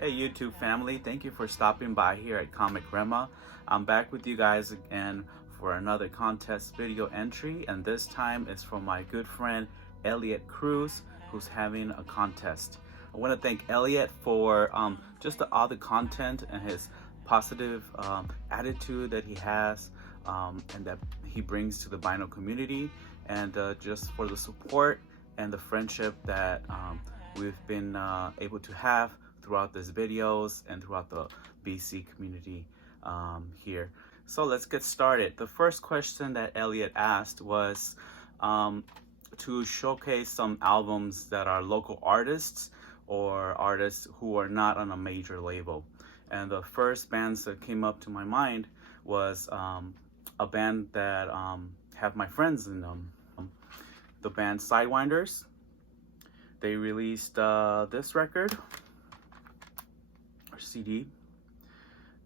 Hey YouTube family, thank you for stopping by here at Comic Rema. I'm back with you guys again for another contest video entry, and this time it's from my good friend Elliott Crews, who's having a contest. I want to thank Elliott for just all the content and his positive attitude that he has and that he brings to the vinyl community, and just for the support and the friendship that we've been able to have throughout these videos and throughout the BC community here. So let's get started. The first question that Elliott asked was to showcase some albums that are local artists or artists who are not on a major label. And the first bands that came up to my mind was a band that have my friends in them. The band Sidewinders. They released this record, or CD,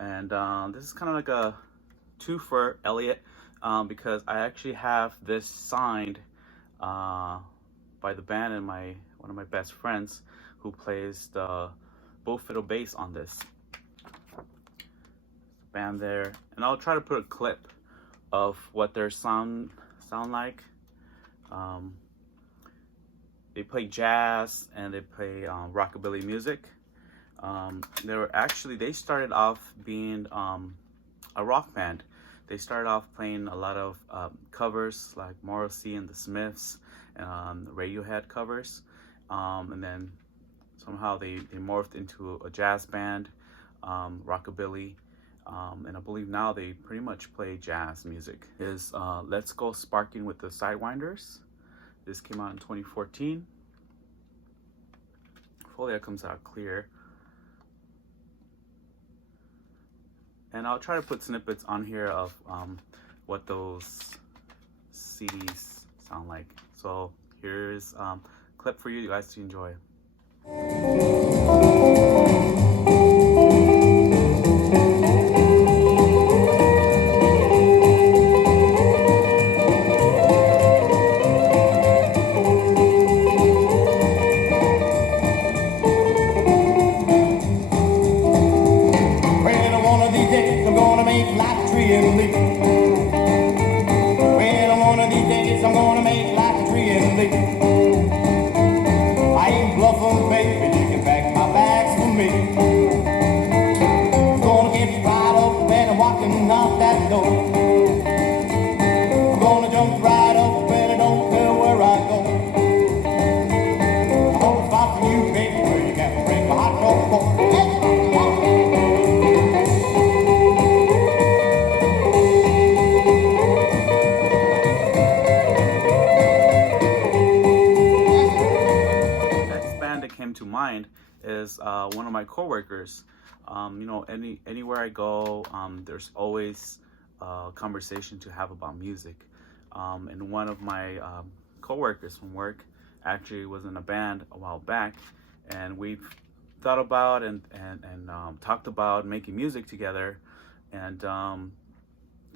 and this is kind of like a two for Elliott because I actually have this signed by the band and one of my best friends who plays the bow fiddle bass on this band there, and I'll try to put a clip of what their sound like. They play jazz and they play rockabilly music. They started off being a rock band. They started off playing a lot of covers like Morrissey and the Smiths, Radiohead covers, and then somehow they morphed into a jazz band, rockabilly, and I believe now they pretty much play jazz music. Is Let's Go Sparking with the Sidewinders. This came out in 2014. Hopefully that comes out clear. And I'll try to put snippets on here of what those CDs sound like. So here's a clip for you guys to enjoy. To mind is one of my coworkers. Anywhere I go, there's always a conversation to have about music. And one of my coworkers from work actually was in a band a while back, and we've thought about and talked about making music together. And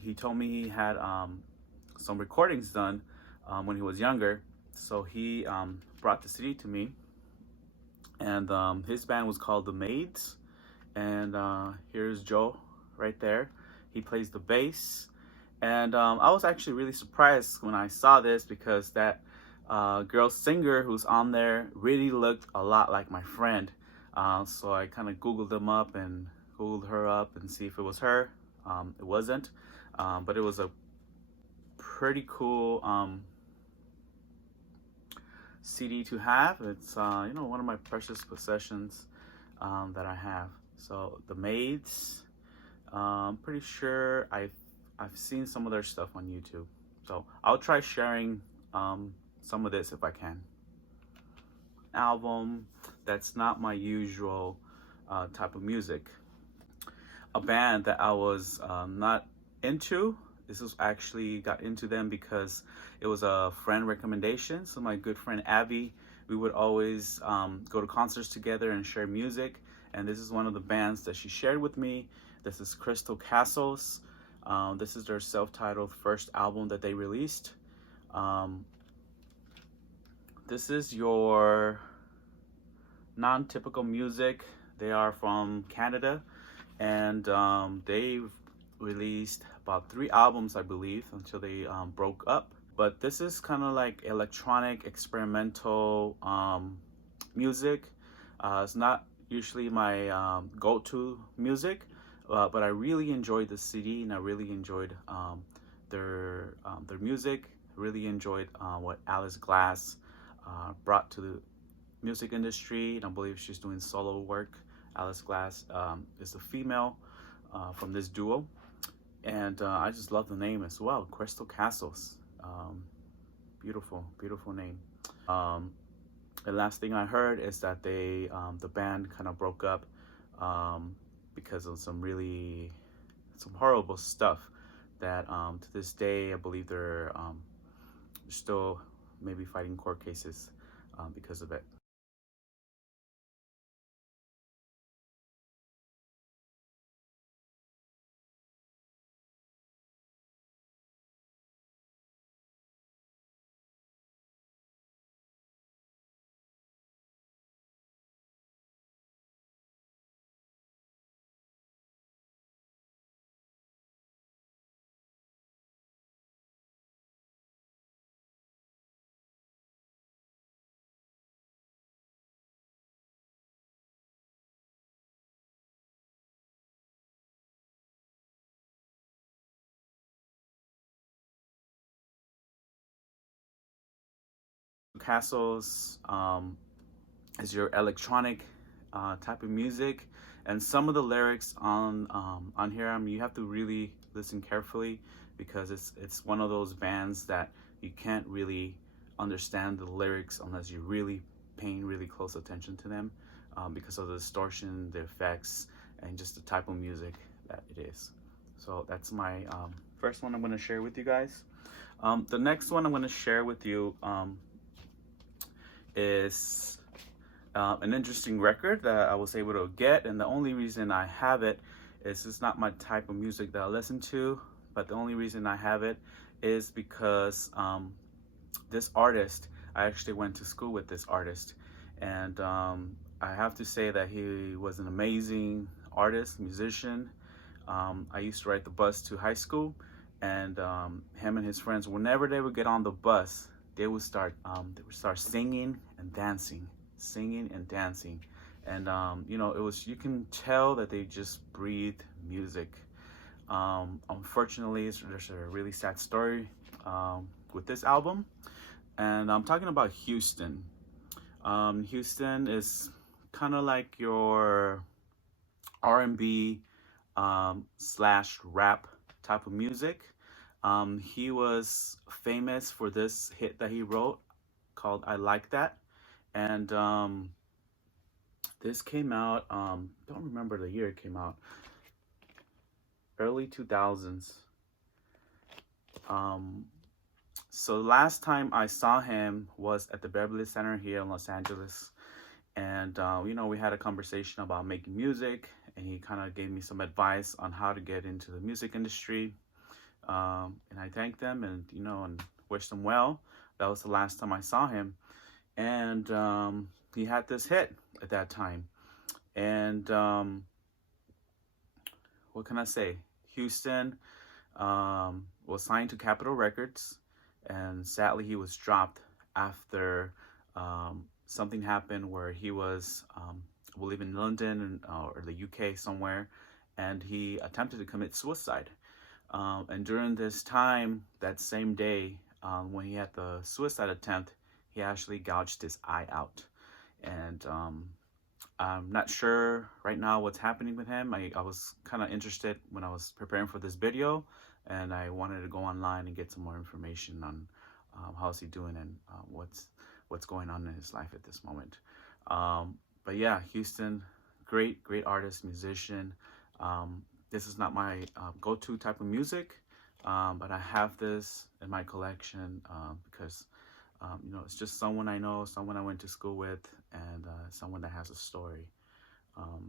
he told me he had some recordings done when he was younger, so he brought the CD to me. And his band was called The Maids, and here's Joe right there. He plays the bass, and I was actually really surprised when I saw this because that girl singer who's on there really looked a lot like my friend. So I kind of Googled them up and Googled her up and see if it was her. It wasn't, but it was a pretty cool CD to have. It's one of my precious possessions that I have. So The Maids, I'm pretty sure I've seen some of their stuff on YouTube, so I'll try sharing some of this if I can. Album that's not my usual type of music. A band that I was not into. This was actually got into them because it was a friend recommendation. So my good friend Abby, we would always go to concerts together and share music. And this is one of the bands that she shared with me. This is Crystal Castles. This is their self-titled first album that they released. This is your non-typical music They are from Canada, and they've released about 3 albums, I believe, until they broke up. But this is kind of like electronic experimental music. It's not usually my go-to music, but I really enjoyed the CD, and I really enjoyed their music. Really enjoyed what Alice Glass brought to the music industry, and I believe she's doing solo work. Alice Glass is the female from this duo, and I just love the name as well, Crystal Castles. Beautiful, beautiful name. The last thing I heard is that the band kind of broke up because of some horrible stuff that to this day I believe they're still maybe fighting court cases because of it. Castles is your electronic type of music, and some of the lyrics on here, I mean, you have to really listen carefully because it's one of those bands that you can't really understand the lyrics unless you're really paying really close attention to them because of the distortion, the effects, and just the type of music that it is. So that's my first one I'm going to share with you guys. The next one I'm going to share with you is an interesting record that I was able to get, and the only reason I have it is it's not my type of music that I listen to, but the only reason I have it is because this artist, I actually went to school with this artist, and I have to say that he was an amazing artist, musician. I used to ride the bus to high school, and him and his friends, whenever they would get on the bus, they would start singing and dancing, and you know, it was, you can tell that they just breathed music. Unfortunately, there's a really sad story with this album, and I'm talking about Houston. Houston is kind of like your R&B slash rap type of music. He was famous for this hit that he wrote called "I Like That," and this came out. Don't remember the year it came out. Early 2000s. So last time I saw him was at the Beverly Center here in Los Angeles, and you know, we had a conversation about making music, and he kind of gave me some advice on how to get into the music industry. And I thanked them, and you know, and wished them well. That was the last time I saw him, and he had this hit at that time. And what can I say? Houston was signed to Capitol Records, and sadly he was dropped after something happened where he was, I believe, in London or the UK somewhere, and he attempted to commit suicide. And during this time, that same day, when he had the suicide attempt, he actually gouged his eye out. And I'm not sure right now what's happening with him. I was kind of interested when I was preparing for this video, and I wanted to go online and get some more information on how's he doing and what's going on in his life at this moment. But yeah, Houston, great artist, musician. This is not my go-to type of music, but I have this in my collection because you know, it's just someone I know, someone I went to school with, and someone that has a story.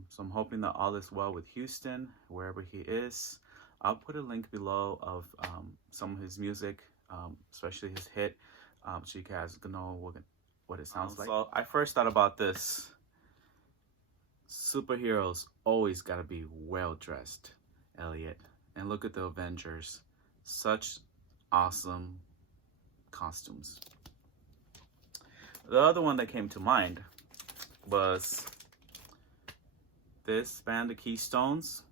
So I'm hoping that all is well with Houston, wherever he is. I'll put a link below of some of his music, especially his hit, so you guys can know what it sounds like. So I first thought about this Superheroes always gotta be well dressed, Elliott. And look at the Avengers. Such awesome costumes. The other one that came to mind was this band, the Keystones,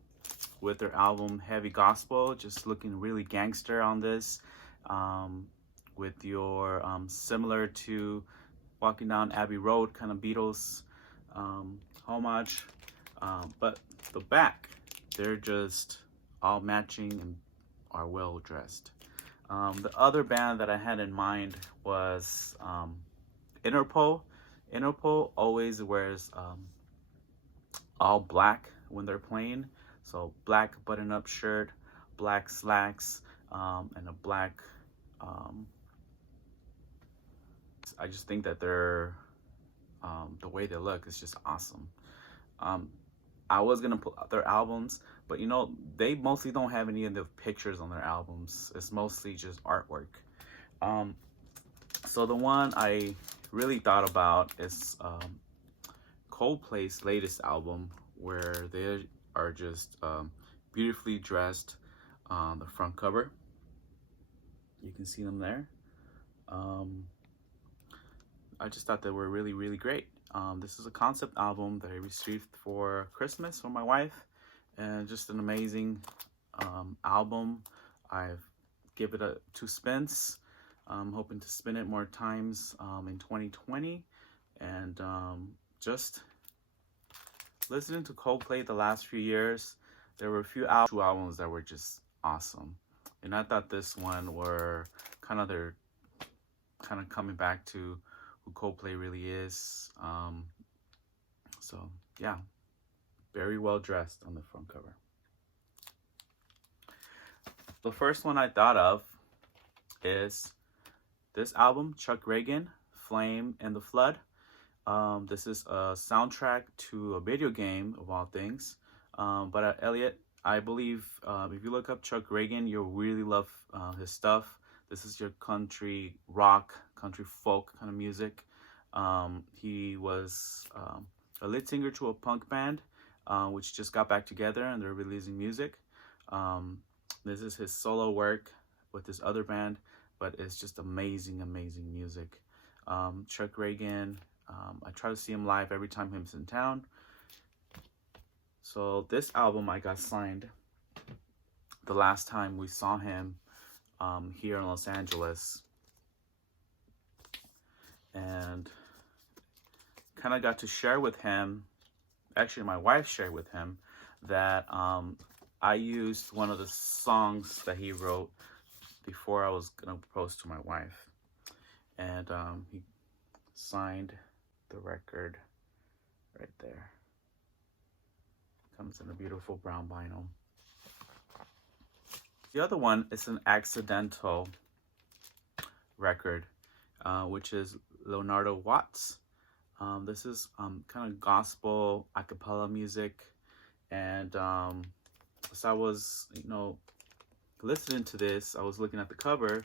with their album Heavy Gospel, just looking really gangster on this, with your similar to Walking Down Abbey Road kind of Beatles homage, but the back, they're just all matching and are well dressed. The other band that I had in mind was Interpol. Interpol always wears all black when they're playing. So black button-up shirt, black slacks, and a black. I just think that they're the way they look is just awesome. I was gonna put their albums, but you know they mostly don't have any of the pictures on their albums. It's mostly just artwork. So the one I really thought about is Coldplay's latest album, where they are just beautifully dressed on the front cover. You can see them there. I just thought they were really, really great. This is a concept album that I received for Christmas from my wife, and just an amazing album. I've given it 2 spins. I'm hoping to spin it more times in 2020, and just listening to Coldplay the last few years, there were a few albums that were just awesome, and I thought this one were kind of coming back to who Coldplay really is. So yeah, very well dressed on the front cover. The first one I thought of is this album, Chuck Ragan, Flame in the Flood. This is a soundtrack to a video game of all things. But Elliott, I believe if you look up Chuck Ragan, you'll really love his stuff. This is your country rock, country folk kind of music. He was a lead singer to a punk band, which just got back together and they're releasing music. This is his solo work with this other band, but it's just amazing, amazing music. Chuck Ragan, I try to see him live every time he's in town. So this album I got signed the last time we saw him here in Los Angeles, and kind of got to share with him, actually my wife shared with him, that I used one of the songs that he wrote before I was gonna propose to my wife, and he signed the record right there. Comes in a beautiful brown vinyl. The other one is an accidental record, which is Leonardo Watts. This is kind of gospel a cappella music, and as I was, listening to this, I was looking at the cover,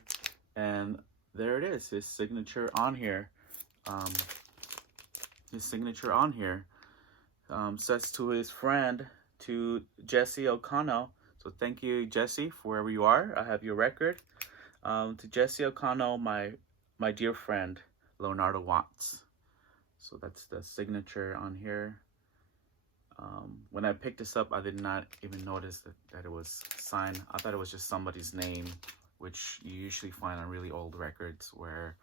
and there it is, his signature on here. Says to his friend, to Jesse O'Connell. So thank you, Jesse, for wherever you are. I have your record. To Jesse O'Connell, my dear friend, Leonardo Watts. So that's the signature on here. When I picked this up, I did not even notice that it was signed. I thought it was just somebody's name, which you usually find on really old records, where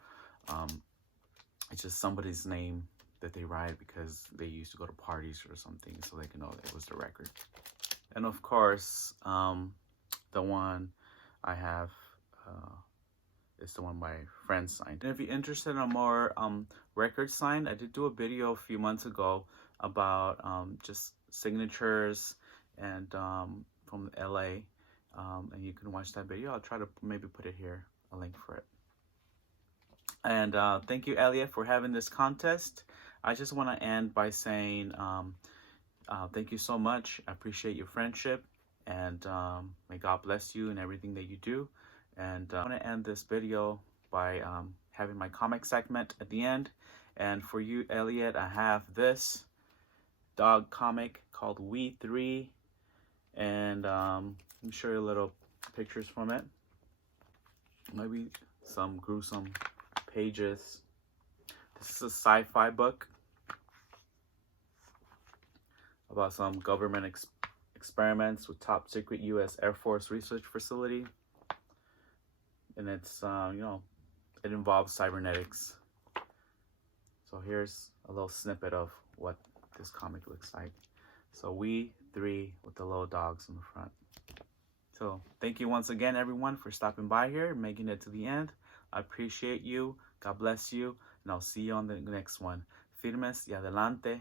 it's just somebody's name that they write because they used to go to parties or something, so they can know that it was the record. And of course, the one I have is the one my friend signed. And if you're interested in a more record signed, I did do a video a few months ago about just signatures and from LA, and you can watch that video. I'll try to maybe put it here, a link for it. And thank you, Elliott, for having this contest. I just want to end by saying thank you so much. I appreciate your friendship, and may God bless you in everything that you do. And I want to end this video by having my comic segment at the end. And for you, Elliott, I have this. dog comic called We Three, and let me show you little pictures from it. Maybe some gruesome pages. This is a sci-fi book about some government experiments with top secret U.S. Air Force research facility, and it's it involves cybernetics. So here's a little snippet of what this comic looks like. So We Three with the little dogs in the front. So thank you once again, everyone, for stopping by here and making it to the end. I appreciate you. God bless you. And I'll see you on the next one. Firmes y adelante.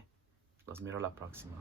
Los miro la próxima.